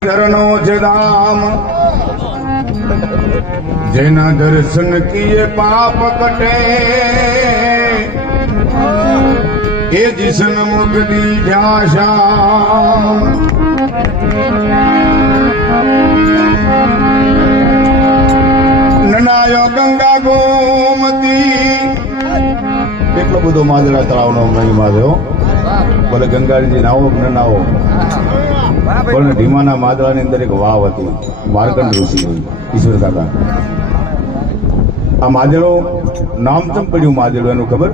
છે ધામ જેના દર્શન કિએ પાપ કટે. એ જીસન મુગની ધ્યાશામ નનાયો ગંગા ગોમતી. કેટલો બધો માદરા તળાવનો મહિમા હો ભલે ગંગાજી નાવો ન નાવો. પણ ધીમાના માદળાની અંદર એક વાવ હતી. માર્કંડ ઋષિ ઈશ્વર કાકા. આ માદળો નામ ચમ પડ્યું માદળો એનું ખબર?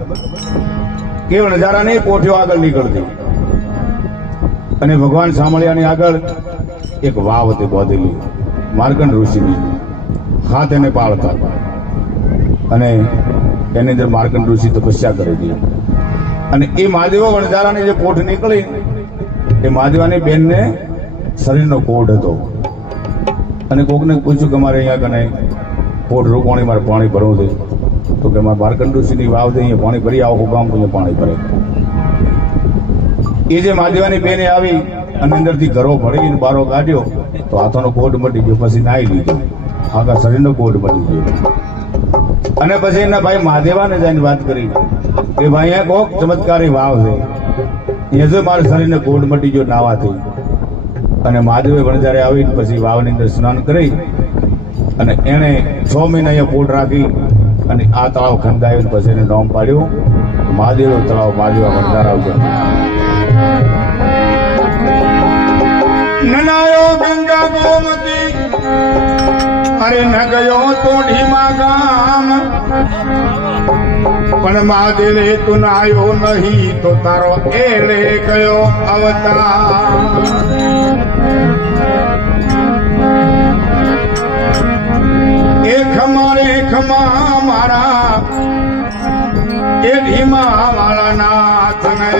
કેવો નજારા નહીં પોઠ્યો આગળ નીકળતી. અને ભગવાન સામળિયાની આગળ એક વાવ હતી બોધેલી. માર્કંડ ઋષિની. હાથ એને પાળતા અને એની અંદર માર્કંડ ઋષિ તપસ્યા કરી હતી અને એ મહાદેવ વણઝારાની જે કોઠ નીકળી, એ મહાદેવાની બેનને શરીરનો કોટ હતો. અને કોકને પૂછ્યું કે મારે અહીંયા કને કોટ રોકવાની મારે પાણી ભરવું છે? તો કે મારે બારકંડુસીની વાવ છે, અહીંયા પાણી ભરી આવો ગામ અહીંયા પાણી ભરે. એ જે મહાદેવાની બેને આવી અને અંદરથી ઘરો ભરીને બારો કાઢ્યો, તો હાથોનો કોટ મટી ગયો, પછી નાહી લીધો. આખા શરીરનો કોટ મટી ગયો. અને પછી એના ભાઈ મહાદેવાને જઈને વાત કરી. કે ભાઈ અહીંયા કોક ચમત્કારી વાવ છે. એ જો મારા શરીરને કોડ મટી ગયો નાવાથી અને મહાદેવે વણજારે આવી પછી વાવની અંદર સ્નાન કરી અને એણે છ મહિના અહીંયા પોટ રાખી અને આ તળાવ ખંડાયું પછી એને ડોમ પાડ્યું. મહાદેવ તળાવ મહાદેવા વણજારા ઉપર નનાયો ગંગા ગોમતી, અરે ન ગયો તો ઢીમા ગામ. પણ મહાદેવ તું આવ્યો નહીં તો તારો એલે ગયો અવતાર? એ ખમા રે ખમા મારા, એ ધીમા મારા નાથને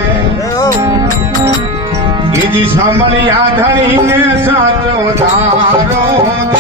એજી સાંભળી આધણીને સાચો ધારો.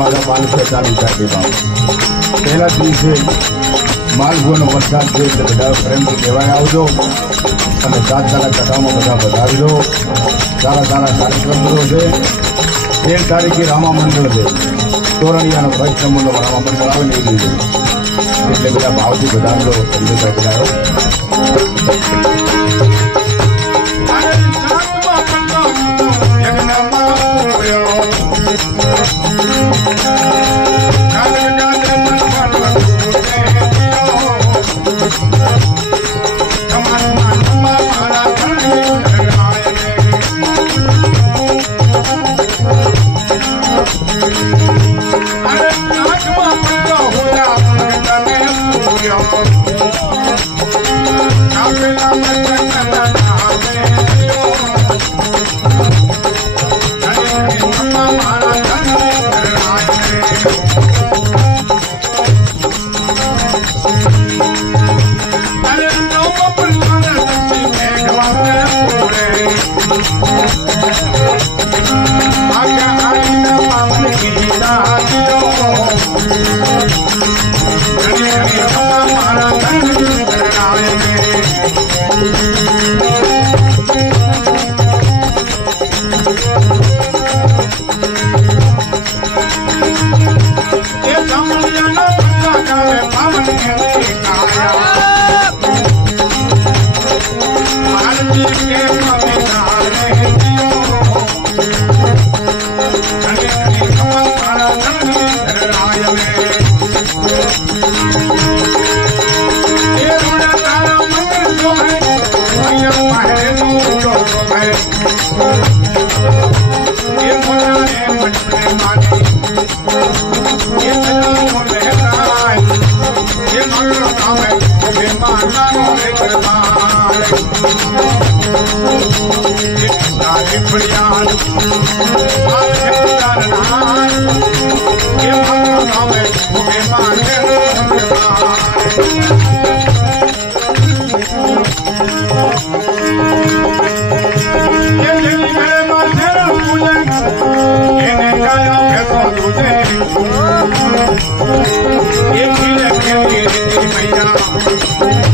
બાદ બાલકો ચાલુ થાય બાબા પહેલા દિવસે માલભોનો વરસાદ છે એટલે બધા પ્રેમથી કહેવાય આવજો અને સાત સારા કથામાં બધા વધારજો. સારા સારા કાર્યક્રમો છે. તેર તારીખે રામા મંડળ છે. તોરણિયાનો વૈષ્ણવનો રામા મંડળ આવે ને એટલે બધા ભાવથી વધારજો. તમને બધા राम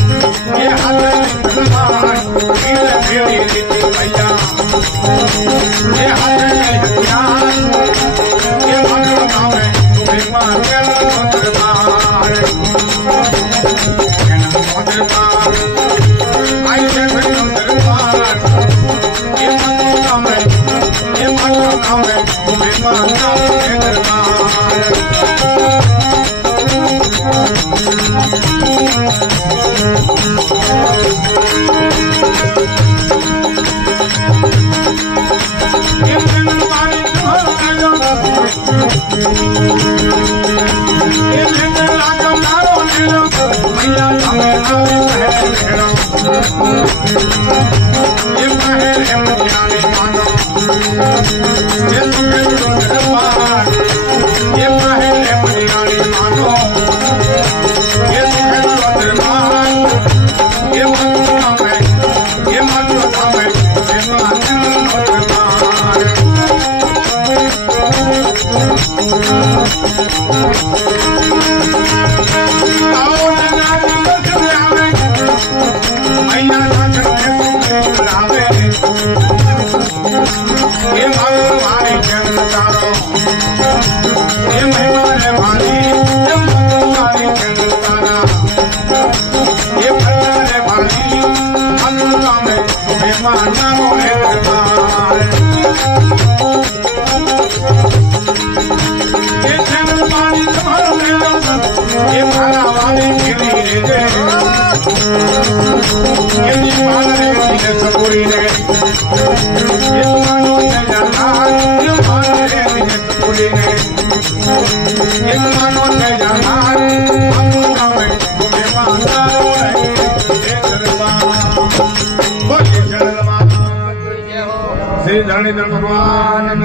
ધરણીધર ભગવાન.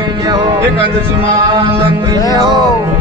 એકાદશી માં.